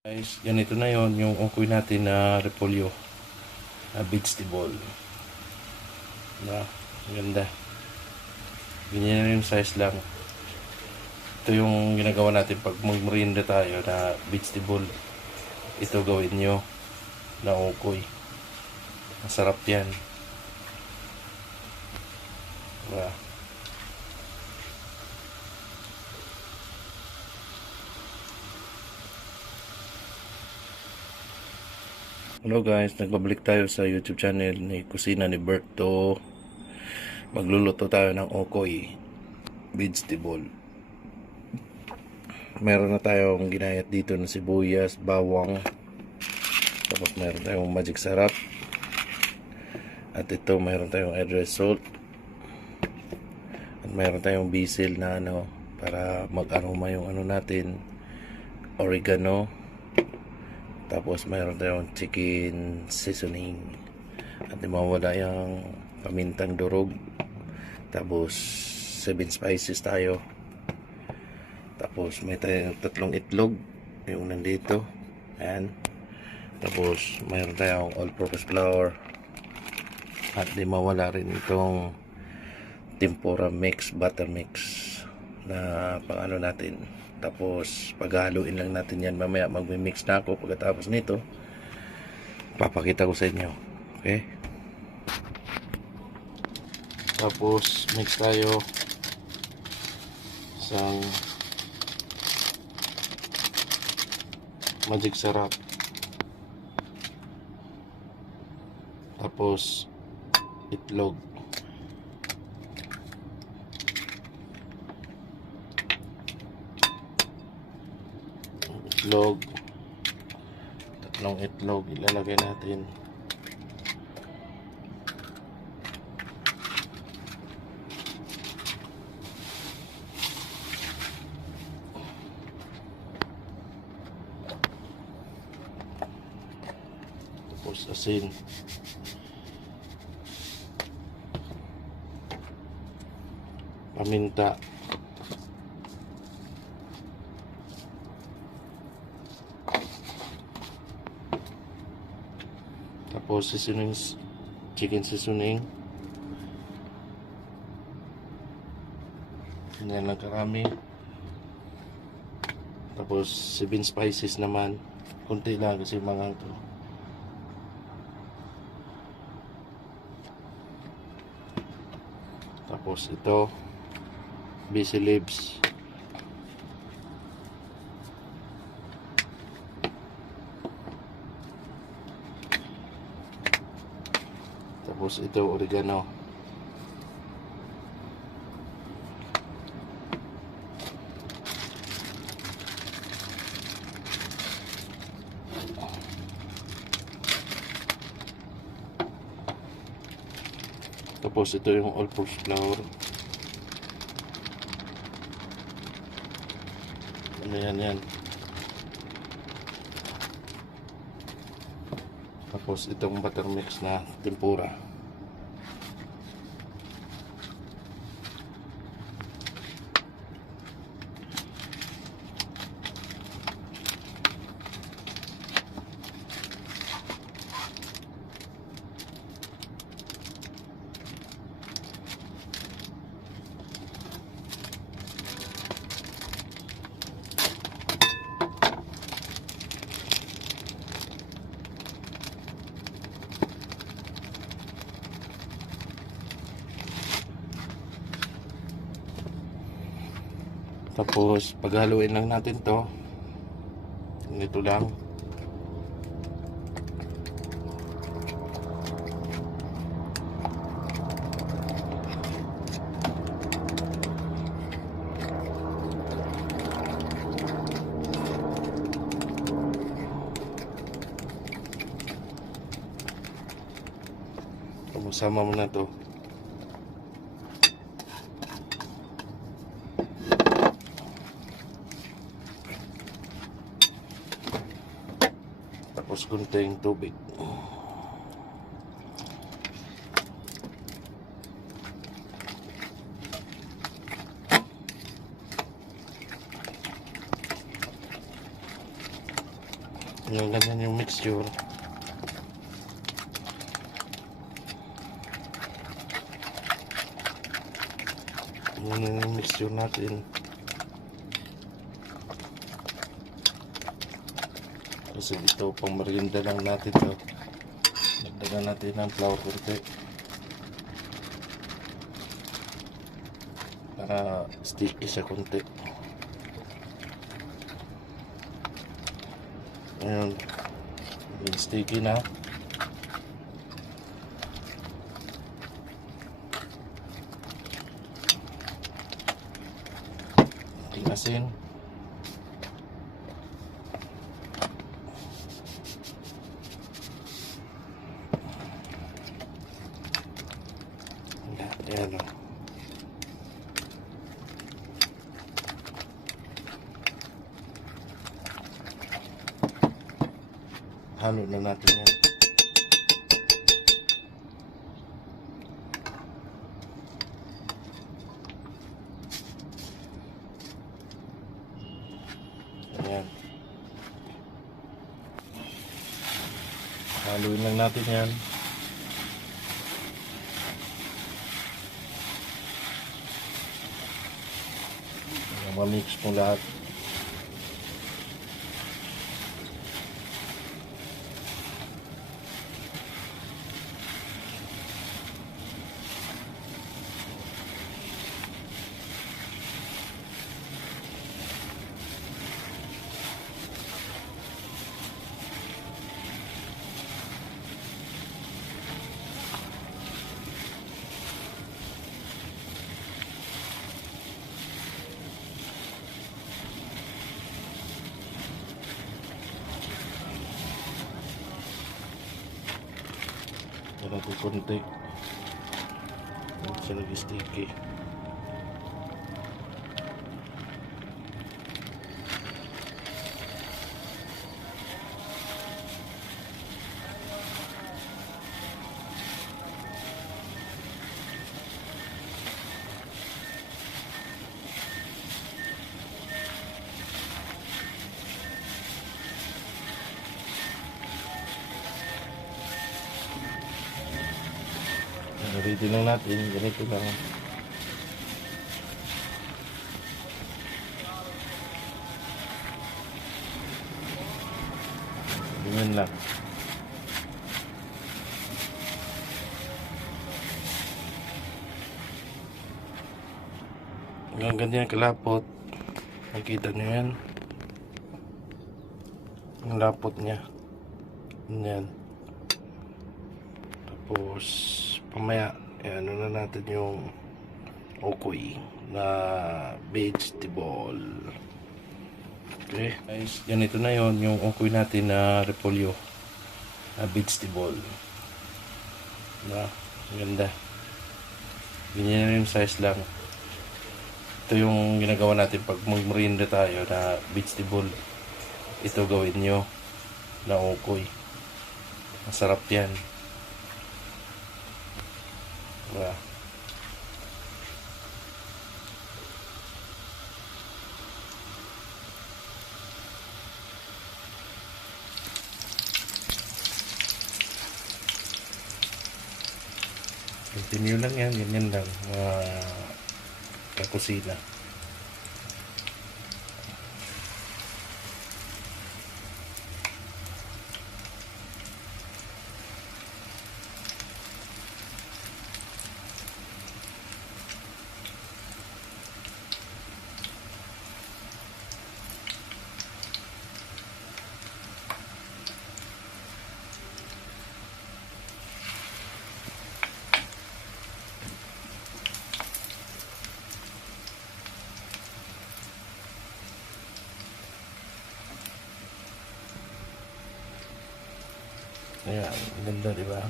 Guys, ganito na yon yung ungkoy natin na repolyo na vegetable. Diba? Ganda. Ganyan na yung size lang. Ito yung ginagawa natin pag magmerienda tayo na vegetable. Ito gawin nyo na ungkoy. Masarap yan. Diba? Hello guys, nagbabalik tayo sa YouTube channel ni Kusina ni Berto. Magluluto tayo ng okoy vegetable. Meron na tayong ginayat dito na sibuyas, bawang. Tapos meron tayong magic sarap. At ito meron tayong red salt. At meron tayong basil na para mag-aroma yung natin, oregano. Tapos mayroon tayong chicken seasoning. At di mawala yung pamintang durog. Tapos 7 spices tayo. Tapos may tayong 3 itlog. Yung nandito. Ayan. Tapos mayroon tayong all-purpose flour. At di mawala rin itong tempura mix, butter mix na pang natin. Tapos paghaluin lang natin yan mamaya. Magmi-mix na ako pagkatapos nito. Papakita ko sa inyo. Okay? Tapos mix tayo isang magic sarap. Tapos itlog. Itlog, 3 itlog ilalagay natin. Tapos asin, paminta, tapos seasoning, chicken seasoning. Ganyan lang karami. Tapos 7 spices naman. Kunti lang kasi mga ito. Tapos ito basil leaves. Tapos ito oregano. Tapos ito yung all-purpose flour. Yan. Tapos itong butter mix na tempura. Tapos paghaluin lang natin to. Ganito lang. Tapos sama mo na to. Tapos kunting tubig. Yung ganyan yung mixture. Yan yung mixture natin. Kasi ito pang merienda lang natin to. Dagdagan natin ng flour konti para sticky siya konti. Ayun, sticky na. Ating asin. Ayan o. Halo na natin yan. Ayan. Haluin lang natin yan. Ma-mix mo lahat. Meron ko konti. Huwag siya nag-sticky. Ready lang natin, ganito lang. Ganyan lang. Yung ganyan kalapot, nakita nyo yan, yung lapot niya, ganyan. Tapos pamaya, ano na natin yung ukoy na vegetable. Okay guys, ganito na yon yung ukoy natin na repolyo na vegetable na ganda. Ganyan na yung size lang. Ito yung ginagawa natin pag mag-merienda tayo na vegetable. Ito gawin nyo na ukoy. Masarap yan. Diba? Continue lang yan, ganyan lang kakusina. Ayan, ganda diba?